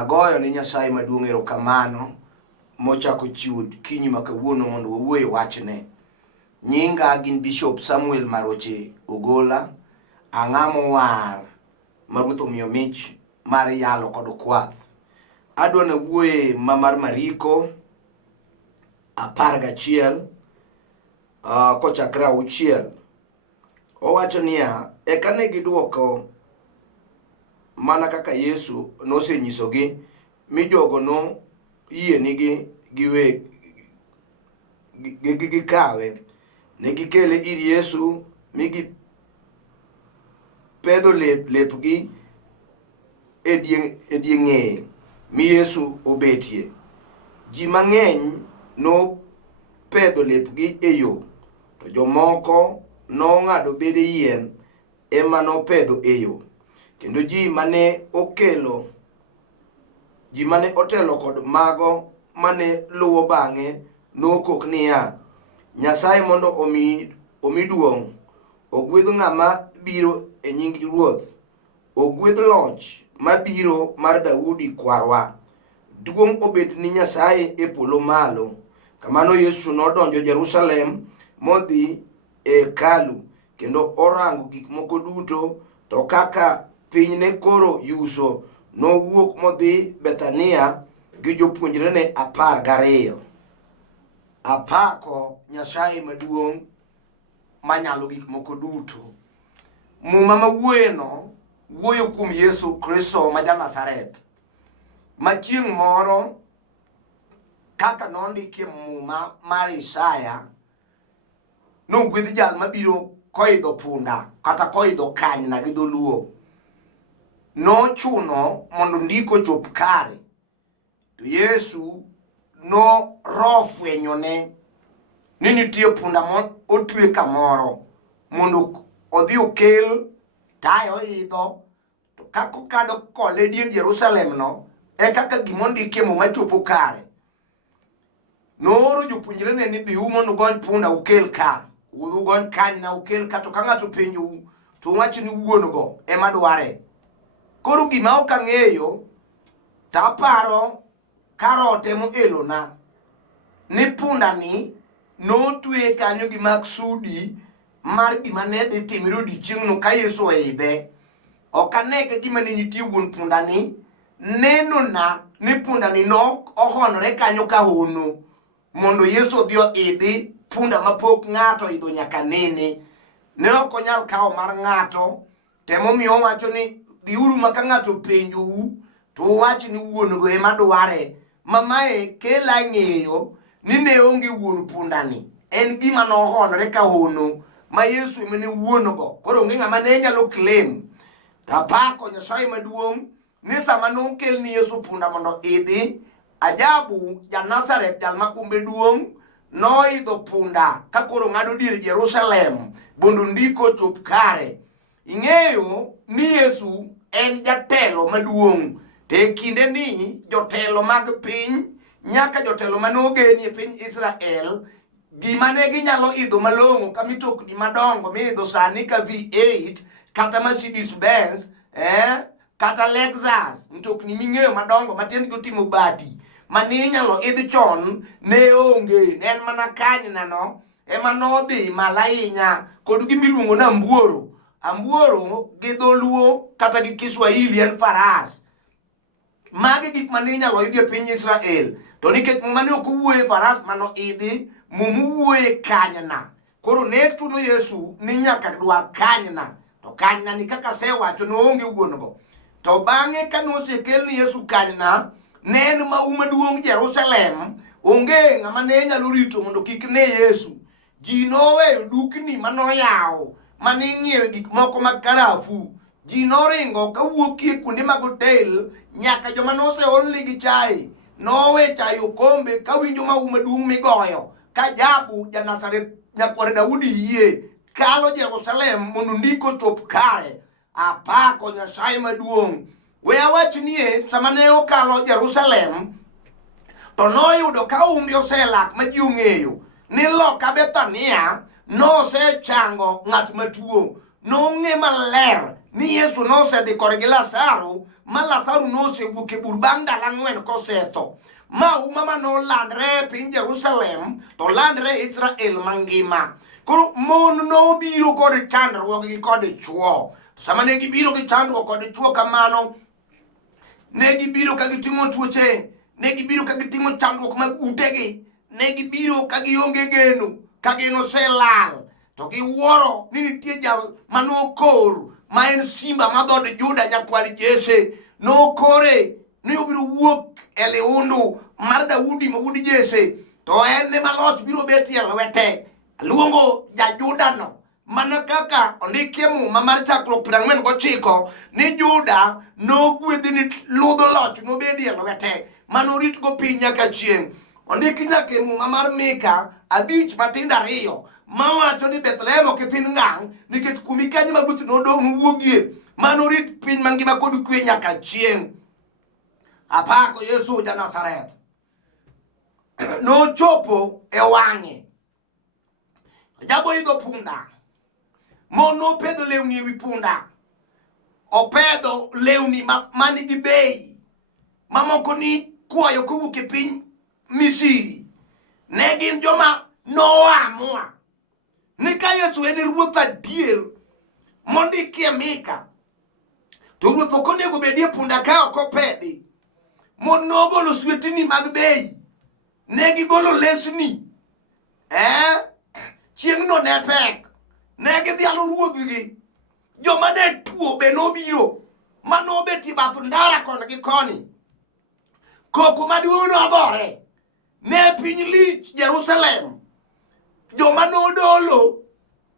Agoyo ni Nyasaye maduong' erokamano mochako chiwo kinyi ma kawuono mondo wawuoye wachne. Nyinga gin Bishop Samuel Maroche Ogola, ang'amo war ma Ruoth omiyo mich mar yalo kod kwath. Adwa na wuoye mar Mariko 11 kochakre 6. Owacho niya, eka ne giduoko mana kaka Yesu nosenyisogi mi jogo no yie nigi gikawe. Ne gikele ir Yesu mi gipedho lepgi e dieng'eye mi Yesu obetie. Ji mang'eny no pedho lepgi e yo, to jomoko nong'ado bede yien ema no pedho e yo. Kendo ji mane otelo kod mago mane luwo bang'e nokok niya, Nyasaye mondo omi duong', ogwedh ng'ama biro e nying Ruoth, ogwedh loch mabiro mar Daudi kwarwa. Duong' obed ni Nyasaye e polo malo. Kamano Yesu nodonjo Jerusalem modhi e hekalu, kendo orango gik moko duto, to kaka piny ne koro yuso, nowuok modhi Bethania gi jopuonjrene 12. Apako Nyasaye maduong' manyalo gik moko duto. Muma mawuoyeno wuoyo kuom Yesu Kristo ma Ja-Nazareth. Machieng' moro, kaka nondiki muma mar Isaya, nogwedh jal mabiro koidho punda kata koidho kanyna gi dholuo. Nochuno mondo ndiko chop kare, to Yesu norofwenyone ni nitie punda otwe kamoro mondo odhi okel tayo oidho. To kaka okado kole dier Jerusalem no, e kaka gimondiki muma chopo kare. Nooro jopuonjrene ni dhi mondo gony punda ukel ka, udhu gony kanyna ukel ka, to ka ng'ato penjou to wacho ni wuon go ema dware. Koro gima ok ang'eyo, taparo karote moelona ni punda ni notwe kanyo gi maksudi mar gima ne dhi timre odiochieng'no ka Yesu oidhe. Ok ane ka gima ne nitie wuon punda ni. Nenona ni punda ni ohonore kanyo ka hono mondo Yesu odhi oidhi punda mapok ng'ato idho nyaka nene. Ne ok onyal kawo mar ng'ato, temomiyo wacho ni dhiuru ma ka ng'ato penjou to wach ni wuon go ema dware. Mamae kela ng'eyo ni ne onge wuon punda ni. En gima nohonore ka hono ma Yesu ema ne wuon go. Koro onge ng'ama ne nyalo claim. Tapako Nyasaye maduong' ni sama nokel ni Yesu punda mondo idhi, ajabu Ja-Nazareth, jal ma umbe duong', noidho punda ka koro ng'ado dier Jerusalem mondo ndiko chop kare. Ing'eyo ni Yesu en jatelo maduong'. Te kinde ni jotelo mag piny nyaka jotelo manogeni e piny Israel, gima ne ginyalo idho malong'o ka mitokni madongo miidho sani ka V8 kata Mercedes Benz, kata Lexus, mitokni ming'eyo madongo matiendgi otimo bati, mane inyalo idhi chon ne onge. En mana kanyna no ema nodhi malahinya kod gimiluongo na ambuoro. Ambuoro gi dholuo kata gi Kiswahili en faras. Magi gik mane inyalo idhi e piny Israel. To nikech mane ok owuoye faras mano idhi, wuoye kanyna. Koro ne chuno Yesu ni nyaka dwar kanyna. To kanyna ni kaka sewacho noonge wuon go. To bang'e ka nosekel ni Yesu kanyna, ne en mauma duong' Jerusalem, onge ng'ama ne nyalo rito mondo kik ne Yesu. Ji noweyo dukni manoyawo mane ing'iewe gik moko mag karafu. Ji noringo kawuokie kuonde mag hotel nyaka joma noseolni gi chai nowe chayo kombe kawinjo mauma duong' migoyo. Kajabu Ja-Nazareth nyakwar Daudi yie kalo Jerusalem mondo ndiko chop kare. Apako Nyasaye maduong'. We awach nie sama ne okalo Jerusalem, to noyudo ka umbi oselak ma ji ong'eyo ni loka Bethania nosechango ng'at matuo. Nong'e maler ni Yesu nosedhi korgi Lazaro ma Lazaro nosewuok e bur bang' ndalo 4 kosetho. Ma uma mano landre piny Jerusalem to landre Israel mangima. Koro mon nobiro kod chandruok gi kod chuo. Sama ne gibiro gi chandruok kod chuo kamano, ne gibiro ka giting'o tuoche, ne gibiro ka giting'o chandruok mag utegi, ne gibiro ka gionge geno, ka geno oselal, to giwuoro ni nitie jal manokor ma en simba ma dhood Juda nyakwar Jesse nokore ni obiro wuok e liundu mar Daudi ma wuod Jesse, to en ema loch biro betie e lwete. Luongo ja Juda no mana kaka ondikie Muma mar chakruok 49 ni Juda nogwedhi ni ludho loch nobedi e lwete manorit go piny nyaka chieng'. Ondiki nyaka e Muma mar Mika 5:2 mawacho ni Bethlehem ok thin ngang' nikech kumi kanyo ma Ruoth nodong' nowuogie manorit piny mangima kod kwe nyaka chieng'. Apako Yesu ja Nazareth nochopo e wang'e, jabo idho punda, mon nopedho lewni ewi punda, opedho lewni manigi bei mamoko ni kuoyo kowuok e piny Misiri. Ne gin joma noamua ni ka Yesu en ruoth adier mondikie Mika, to ruoth ok onego bedie punda ka ok opedhi. Mon nogolo swetini mag bei, ne gigolo lesni, chieng' no ne pek, ne gidhialo ruodhgi. Joma ne tuo be nobiro, manobeti bath ndara koni gi koni. Koko maduong' nogore, ne piny lich Jerusalem. Joma nodolo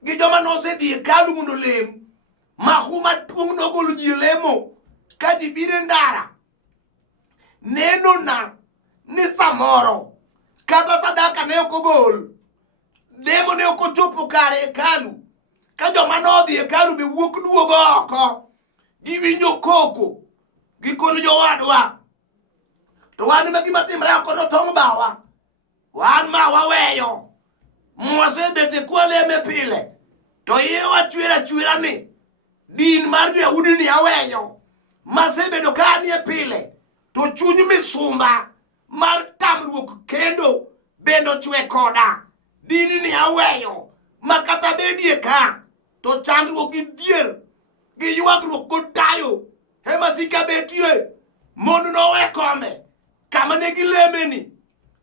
gi joma nosedhi hekalu mondo lem, mahu maduong' nogolo ji lemo ka ji biro e ndara. Neno na ni samoro kata sadaka ne ok ogol, lemo ne ok ochopo kare hekalu, ka joma nodhi hekalu be wuok duogo oko, giwinjo koko gikono jowadwa. To wan ma gima timre oko notong' bawa, wan ma waweyo mwasebet e kwaleme pile, to iyewa chwera ni din mar jo-Yahudi ni aweyo masebedo ka anie pile. To chuny misumba mar tamruok kendo bendo chwe koda, dini ni aweyo makata bedie ka to chandruok gi dhier gi ywagruok kod tayo ema sika betie. Mon nowe kombe kama ne gilemeni,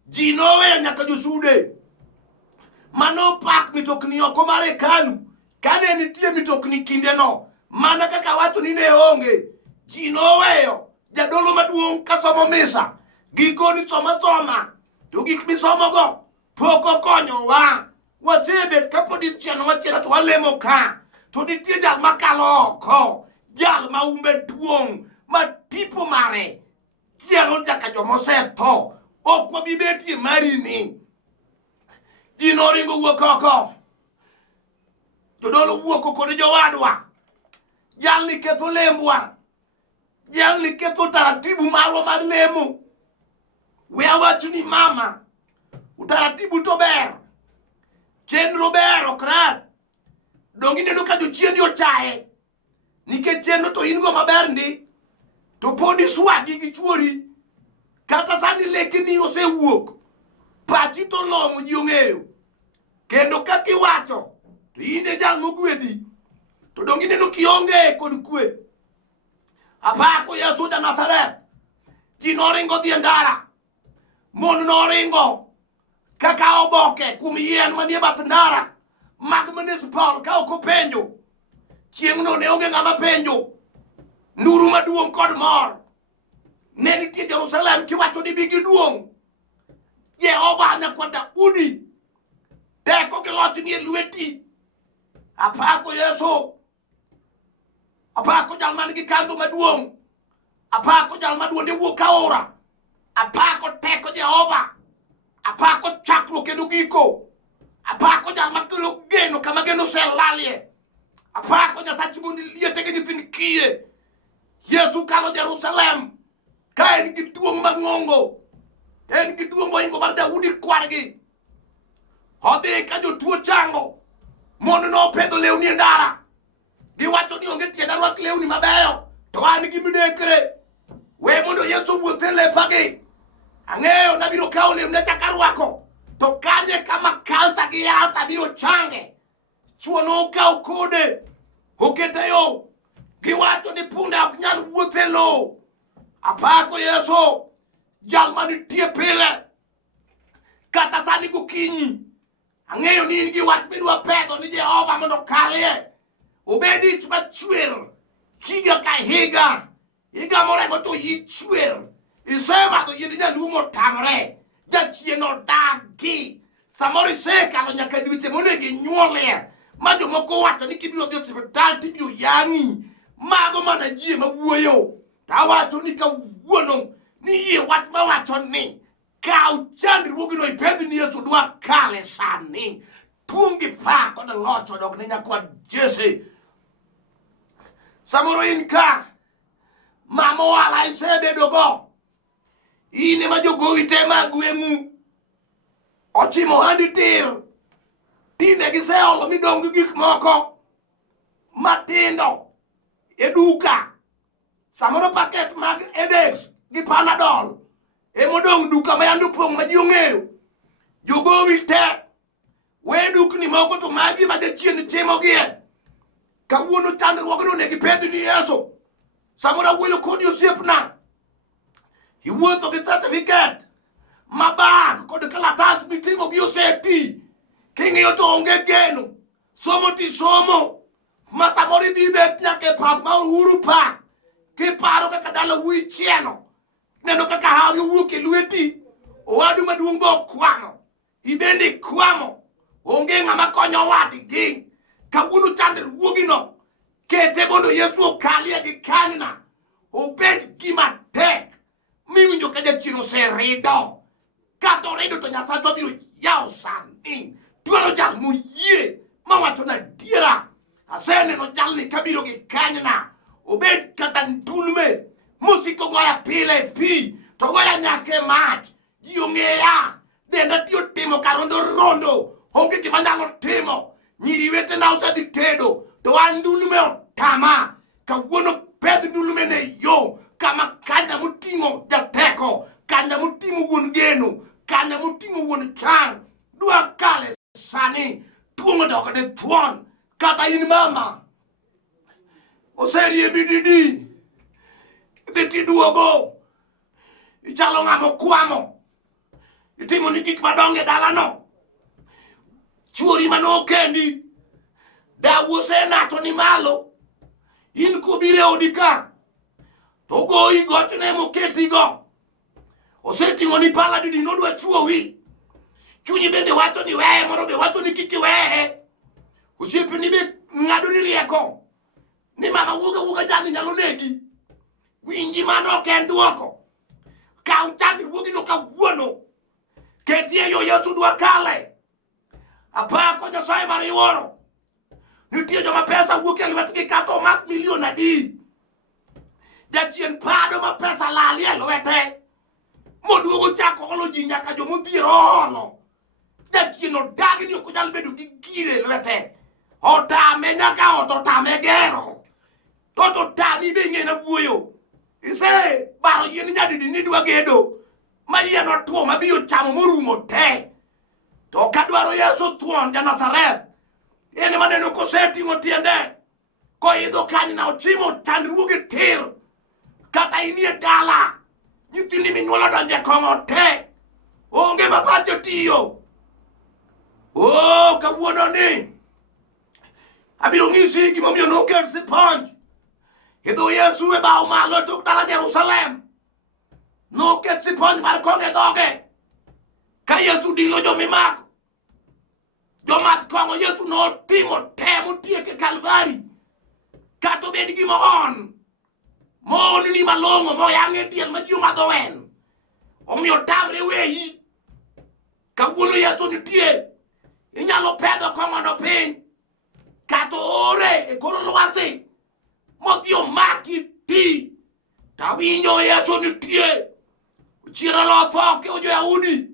ji noweyo nyaka josude manopak mitokni oko mar hekalu kane nitie mitokni kinde no, mana kaka wacho ni ne onge. Ji noweyo jadolo maduong' ka somo misa, gikoni soma to gik misomogo pok okonyowa. Wasebet kapod ichieno wachiena to walemo ka, to nitie jal makalo oko, jal ma umbe duong' ma tipo mare chielo nyaka jomosetho. Ok wabibetie marini. Ji noringo wuok oko, jodolo wuok oko ni jowadwa, jalni ketho lembwa, jalni ketho taratibu marwa mar lemo. We awacho ni mama, utaratibu to ber, chenro ber okrat. Dongi neno ka jochiendi ochaye, nikech chenro to in go maber ndi, to podi swagi gi chuori, kata sani lekeni osewuok, pachi to long'o ji ong'eyo. Kendo kaki wacho, to ine jal mogwedhi, to dongi neno kionge kod kwe. Apako Yesu ja Nazareth, ji noringo dhi ndara, mon noringo kaka oboke kum yien manie bath ndara mag municipal ka ok openjo. Chieng' no ne onge ng'ama penjo. Nduru maduong' kod mor ne nitie Jerusalem kiwacho ni bigi duong'. Jehova nyakwa Daudi teko gi loch ni e lweti. Apako Yesu, apako jal man gi kandho maduong', apako jal maduong' ne wuok aora, apako teko Jehova, apako chakruok kendo giko, apako jal makelo geno kama geno oselalie, apako Nyasachi mondo liete gi nyithind kiye. Yesu kalo Jerusalem ka en gi duong' mang'ongo, en gi duong' mohingo mar Daudi kwargi. Odhi ka jotuo chango, mon nopedho lewni e ndara, giwacho ni onge tienda rwak lewni mabeyo, to an gi midekre. we mondo Yesu wuothe lepagi. Ang'eyo nabiro kawo lemne kaka rwako. To kanye kama kansa gi alsa biro change. Chuo no kawo kode. Okete yo. Giwacho ni punda ok nyal wuothe lo. Apako Yesu. Jal manitie pile. Kata sani gokinyi. Ang'eyo ni in gi wach midwa pedho ni Jehova mondo kalie. Obedi ich machwer. Higa ka higa. Higa morego to yichwer. Isema to yindi nyalumo tamre. Jachien odagi. Samori sekalo nyaka dweche monegi nyuolie. Ma jomoko wacho ni kibiro dhi osiptal tibiro yangi. Mago mana jie mawuoyo. Tawacho ni kawuono ni yie wach mawacho ni kaw chandruogno ipedh ni Yesu dwa kale sani. Tuongi pa kod locho dok ne nyakwa Jesse. Samoro in ka mama wala isebedo go. Ine ma jogowi te magweng'u ochimo handi tir. Tine giseolo midong gik moko matindo e duka. Samoro paket mag Edex gi Panadol emodong duka ma yandu pong ma ji ong'eyo. Jogowi te we dukni moko to magi ma jachien chimo gie. Kawuono chandruogno ne gipedhi ni Yesu. Samoro wuoyo kodi osiepna. Iwuotho gi certificate mabag kod kalatas miting'o gi oseti. King'iyo to onge geno. Somo ti somo. Ma samoro idhi bet nyaka e pap ma Uhuru Park. Kiparo kaka dala wuyi chieno. Neno kaka hawi wuok e lweti. Owadu maduong' go kwamo. Ibende kwamo. Onge ng'ama konyo wadgi. Kawuono chandruogino kete mondo Yesu okalie gi kanyna. Obed gima tek. Miwinjo ka jachien oserido. Kata orido to Nyasaye biro yawo sani. Dwaro jal moyie mawacho na diera. Aseneno jalni kabiro gi kanyna. Obed kata ndulme. Musiko goya pile pi. To goya nyake mach. Ji ong'eya. Denda tiyo timo karondo rondo. Onge gima nyalo timo. Nyiri wete na osedhi tedo. To an ndulme otama. Kawuono pedh ndulme ne yo. Kama kanya muting'o jateko. Kanya muting'o wuon geno. Kanya muting'o wuon chang. Dwa kale sani. Tuong'o doko de thuon. Kata in mama. Oseriembi didi. Idhi tiduogo. Ichalo ng'amo kwamo. Itimo ni gik madonge dalano. Chuori manokendi. Dawu senato ni malo. In kubire odika. Togo i gotne moketi go. Oseting'o ni pala didi nodwa chuowi. Chunyi bende wacho ni wehe moro be wacho ni kiki wehe. Osiepe ni be ng'ado ni rieko. Ni mama wuga jani nyalo negi. Winji mano ken duoko. Kaw chandruogi no kawuono. Ketie yo Yesu dwa kale. Apako Nyasaye mar iwuoro. Nitie joma pesa wuok e lwetgi kata omak milion adi. Jachien pado ma pesa lali e lwete. Moduogo chako olo ji nyaka jomodhiero olo. Jachien odagi ni ok onyal bedo gi gire e lwete. Otame nyaka otame gero. Toto tami be ng'e na wuoyo. Ise baro yien nyadidi ni dwa gedo. Ma yien otuo mabiyo chamo morumo te. To kadwaro Yesu thuon ja Nazareth. Ene maneno koseting'o tiende. Koidho kanyna ochimo chandruoge tir. Kata inie dala. Nyithindi minyuolo donje kong'o te. Onge mapacho tiyo. Kawuono ni. Abiro ng'isi gimomiyo noket siponj. Idho Yesu e bao malo tok dala Jerusalem. Noket siponj mar kong e dhoge. Ka Yesu dilo jomimako. Jomath kong'o Yesu notimo te motieke Kalvari. Kata obed gima on. Mon ni malong'o moyang'e diel ma ji omadho wen. Omiyo tamre weyi. Kawuono Yesu nitie. Inyalo pedho kong'ono piny. Kata ore e kor lwasi. Modhi omaki ti. Tawinjo Yesu nitie. Chiero lo tho ke ojo Yahudi.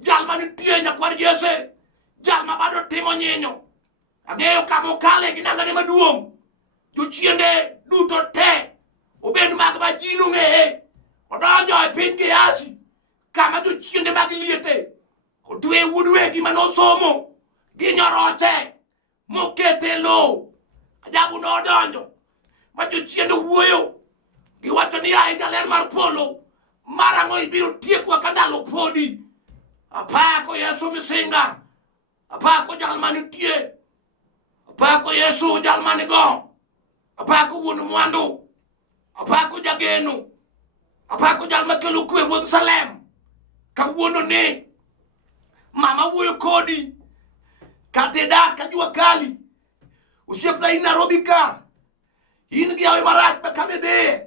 Jal ma nitie nyakwar Jesse. Jal ma bado timo nyinyo. Ang'eyo kama okale gi nangane maduong'. Jochiende duto te. Obed mag ma ji nong'eye. odonjo e piny Gehazi kama jochiende mag liete otwe wuod wegi manosomo gi nyoroche mokete lo. Ajabu nodonjo ma jochiende wuoyo giwacho ni ae jaler mar polo marang'o ibiro tiekwa ka ndalo podi. Apako Yesu misinga, apako jal manitie, apako Yesu jal manigo, apako wuon mwandu, apako jageno, apako jal makelo kwe wuod Salem. Kawuono ni mama wuoyo kodi kateda ka jua kali usiepna in Nairobi ka in gi yawe marach kame dhie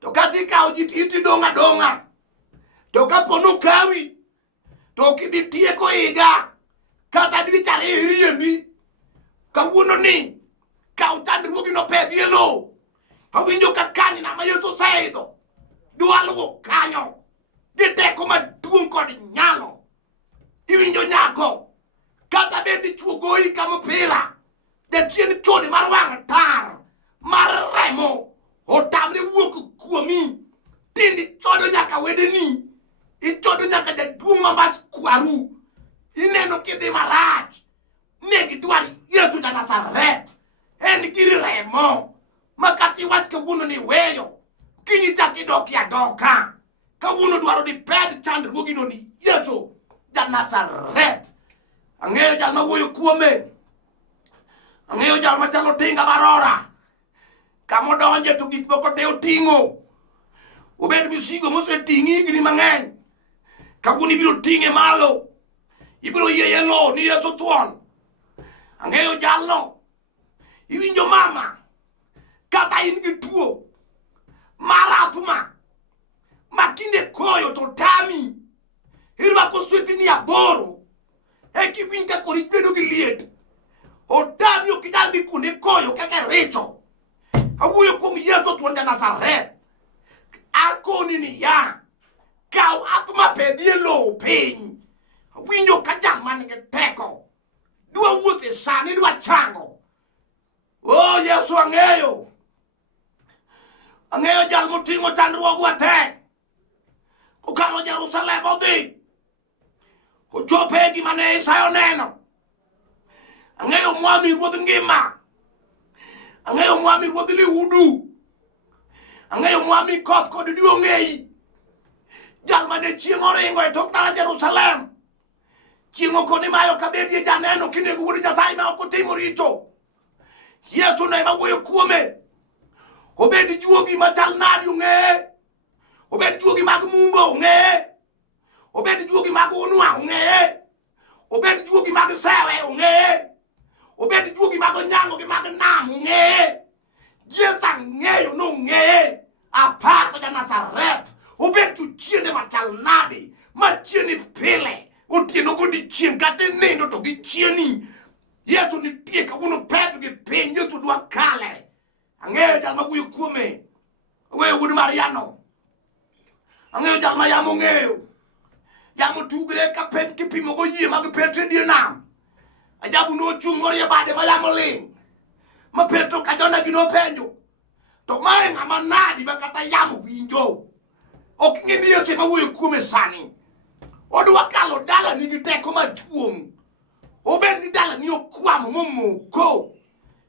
to kati kao iti donga to kapono kawi to kidi tieko higa kata dichare riembi. Kawuono ni kao chandruogi no pedhi e lo awinjo ka kanyi na ma Yesu seidho dwaluwo kanyo gi teko maduong' kod nyalo. Iwinjo nyako kata bed ni chuo goyi ka mpira jachien chode mar wang' tar mar remo otamre wuok kuomi tindi chodo nyaka wedeni ichodo nyaka jaduong' mambas kwaru ineno kidhi marach negi dwari Yesu ja Nazareth en giri remo makati wach kawuono ni weyo kinyi chaki doki adoka kawuono dwaro di ped chandruogi no ni Yesu ja Nazareth. Ang'eyo jal ma wuoyo kuome, ang'eyo jal machalo tinga marora kamodonje to gik moko te oting'o obed misigo moseting'i higni mang'eny kawuono ibiro ting'e malo ibiro yeye lo ni Yesu thuon. Ang'eyo jalno iwinjo mama kata in gi tuo mar athma makinde koyo to tami irwako swetini aboro ekiwinj ka kori bedo gi liet otami okidal dhi kuonde koyo kaka richo. Awuoyo kuom Yesu thuon ja Nazareth akoni ni ya kaw athma pedhi e lo piny. Awinjo ka jal manigi teko dwa wuothe sani dwa chango. Oh Yesu ang'eyo jal moting'o chandruogwa te kokalo Jerusalem odhi ochope gima ne Isaya oneno. Ang'eyo mwami ruodh ngima, ang'eyo mwami ruodh liudu, ang'eyo mwami koth kod duong' ei jal mane chieng' oringo e tok dala Jerusalem chieng' okoni mayo kabedie janeno kinego wuod Nyasaye ma ok otimo richo. Yesu ne ma wuoyo kuome obed juogi machal nadi ong'eye, obed juogi mag mumbo ong'eye, obed juogi mag unwa ong'eye, obed juogi mag sewe ong'eye, obed juogi mag onyango gi mag nam ong'eye. Yesu ang'eyo nong'eye. Apako ja Nazareth obed jochiende machal nadi machieni pile otieno godiochieng' kata nindo to gichieni. Yesu nitie kawuono pedho gi piny Yesu dwa kale. Ang'eyo jal ma wuoyo kuome weyo wuod Mariano, ang'eyo jal ma yamo ng'eyo jal motugre ka pen kipimo go yie mag Petro e dier nam. Ajabu nochung' morie bade ma yamo ling' ma Petro ka jonagi nopenjo to mae ng'ama nadi ma kata yamo winjo. Ok ing'e ni Yesu ema wuoyo kuome sani odwa kalo dala nigi teko maduong'. Obed ni dala ni okwamo momoko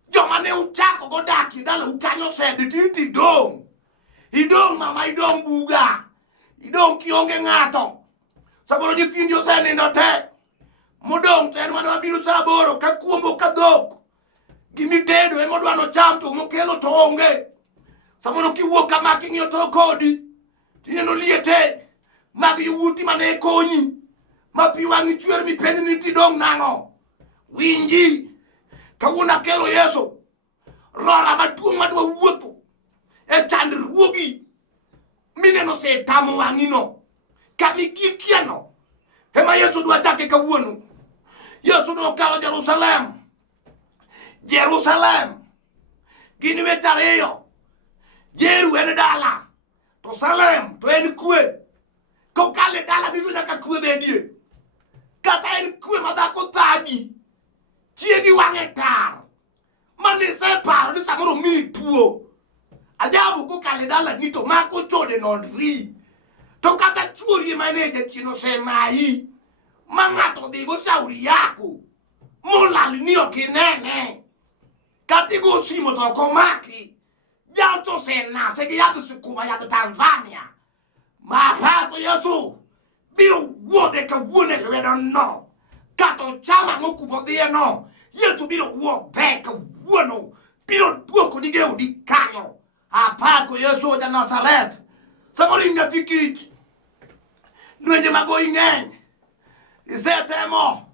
joma ne uchako go daki dala ukanyo sedi titi idong mama idong buga idong kionge ng'ato. Saboro nyithindi osenindo te modong to en mana mabiro sa aboro ka kuombo ka dhok gimitedo ema odwa nocham to mokelo to onge. Samoro kiwuok kama king'iyo to kodi tineno liete mag yawuoti mane konyi ma pi wang'i chwer mipenjo ni tidong' nang'o. Winji kawuono akelo Yesu rora maduong' madwa wuotho e chandruogi mineno setamo wang'ino kamigikiano ema Yesu dwa chake kawuono. Yesu nokalo Jerusalem gin weche ariyo. Jeru en dala to Salem to en kwe. Kokale dala ni to nyaka kwe bedie kata en kwe ma dhako thagi chiegi wang'e tar mane separo ni samoro mi tuo ajabu kokale dala ni to mako chode non ri to kata chuori maneja chino semai mangato digo sauri yako molali ni okinene katigo simo to komaki jalto sena segi yato sukuma yato Tanzania ma pato yesu biro wode ka wone le no kato chama ngokubo die no yesu biro wo back wono biro duoko di geu di kanyo apako yesu da Nazareth samoringa tikit nwenje mago ingen isetemo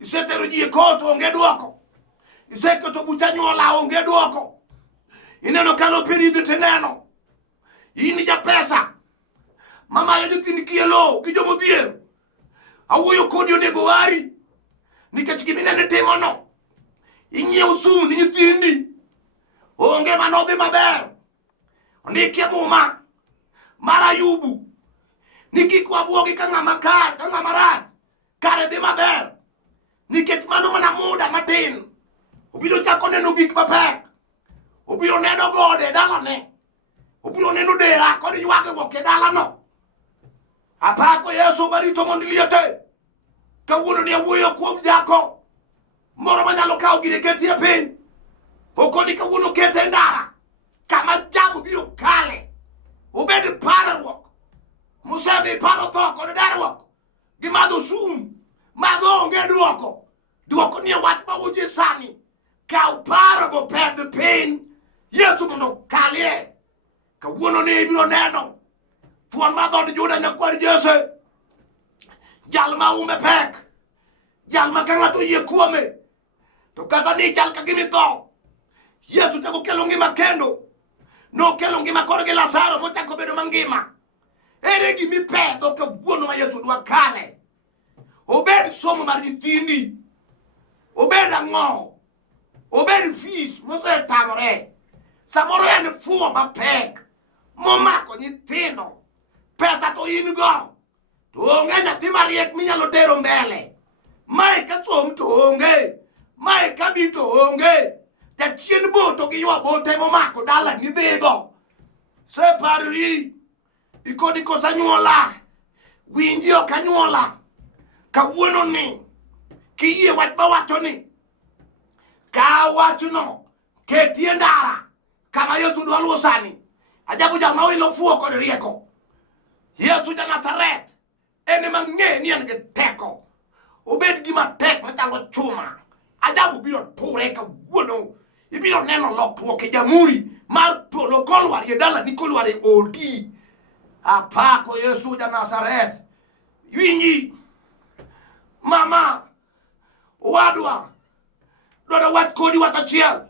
isetero ji koto onge duoko isekoto butanyola onge duoko ineno kalo peridi teneno ini ja pesa mama yedi kinikielo kijomo dier awuyo kodi onego wari nikech giminene timono inyiew sum ni nyithindi onge manodhi maber ondiki muma mara Ayubu nikikwa buogi ka ng'ama kar ka ng'ama rach kare dhi maber nikech mano mana muda matin obiro chako neno gik mapek obiro neno gode dalane obiro neno dera kod ywagruok e dalano apako Yesu barito mondo liete kawuono ni awuoyo kuom jako moro manyalo kawo gire ketie piny okoni kawuono kete ndara kama jabu biro kale obed parruok musemi paro tho kod darruok gimadho sum mago onge duoko ni wach mawuoje sani kaw paro go pedh piny Yesu mondo kalie kawuono ni ibiro neno thuon ma dhod Juda nyakwar Jesse jal ma ume pek jal ma ka ng'ato yie kuome to kata ni chal ka gimi tho Yesu chako kelo ngima kendo nokelo ngima koro gi Lazaro mochako bedo mangima ere gimi pedho kawuono ma Yesu dwa kale obed somo mar nyithindi obed ang'o obed fees mosetamore samoro en fuo mapek momako nyithindo pesa to in go to onge nyathi mariek minyalo tero mbele mae ka som to onge mae ka bi to onge jachien boto gi ywa bote momako dala ni dhigo separri ikodi kosanyuola winji ok anyuola kawuono ni kiyie wach bawacho ni ka wachno ketie ndara kama Yesu dwa luwo sani ajabu jal ma wilo fuo kod rieko Yesu ja Nazareth ene mang'e ni en gi teko obed gima tek machalo chuma ajabu biro ture kawuono ibiro neno lokruok e jamhuri mar polo kolwar e dala ni kolwar e odi apako Yesu ja Nazareth winji mama wadwa dodo wach kodi wach achiel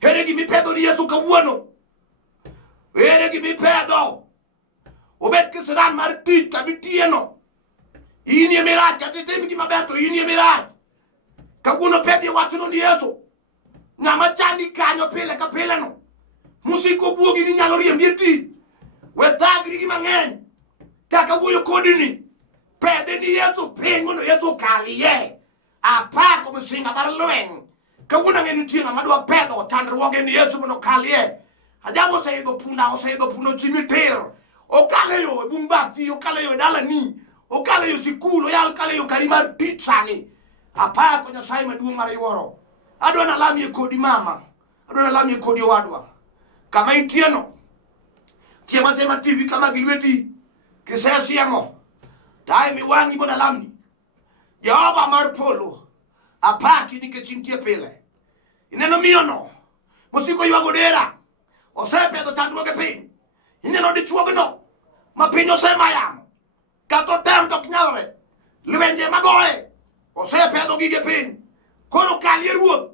ere gimi pedho ni Yesu kawuono ere gimi pedho obed kisiran mar tich kabitieno inie mirach kati tim gima beto inie mirach kawuono pedhi wachno ni Yesu ng'ama chandi kanyo pile ka pile no musiko buogi ni nyalo riembi ti we thagri mang'eny kaka wuoyo kodi ni pedhi ni Yesu piny mondo Yesu kalie apako msinga mar lweny kawuono ng'eni tie ng'ama dwa pedho chandruoge ni Yesu mondo kalie ajabu oseyudo puno chimitir okale yo e bumbati okale yo dala ni okale yo sikul oyal kale yo karimar pichani apako Nyasaye maduong' mar yuoro adwa na lamie kodi mama adwa na lamie kodi owadwa kama itieno tiema sema TV kama gilweti kisesiemo dai mi wangi bona lamni Jehova mar polo apaki nikech intie pile ineno miono musiko ywago dera osepedho chandruoge piny ineno dichuogno ma piny osemayamo kata tem tok nyalre lwenje magoye osepedho gige piny koro kalie ruoth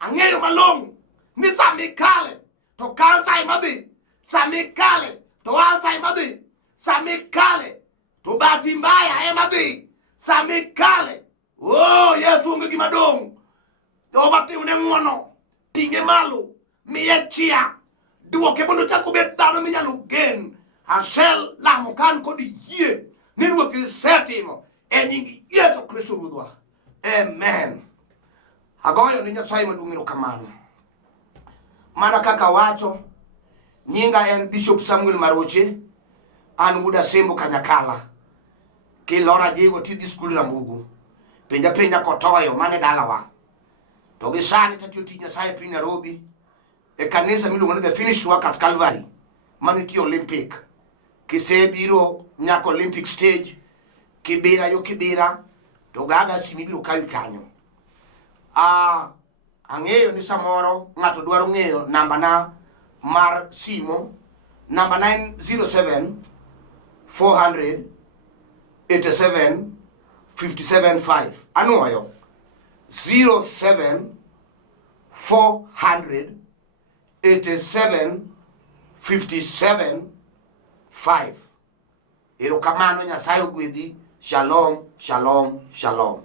ang'eyo malong'o ni sami kale to kansa imadhi sami kale to alsa imadhi sami kale to bahati mbaya emadhi sami kale Yesu onge gima dong' Jehova timne ng'wono tinge malo miye chia duoke mondo chako bet dhano minyalo gen asel lamo kan kod yie ni ruoth isetimo e nying Yesu Kristo ruodhwa amen. Agoyo ni Nyasaye maduong' erokamano mana kaka wacho Nyinga en Bishop Samuel Maroche, an Wuda Sembo Kanyakala. Ki lora jego ti di skul Rambugu. Penja kotoyo mane dalawa. To gi sani tatio ti Nyasaye piny Nairobi. E kanisa miluongo ni The Finished Work at Calvary. Mane ti Olympic. Kise biro nyako Olympic stage. Kibira yo kibira. To gaga simi biro kawi kanyo. Ang'eyo ni samoro ng'ato dwaro ng'eyo namba na mar simo. Namba 907 400 87 57 5. Anuoyo 07 400 87 57 5. Erokamano, Nyasaye ogwedhi. Shalom, shalom, shalom.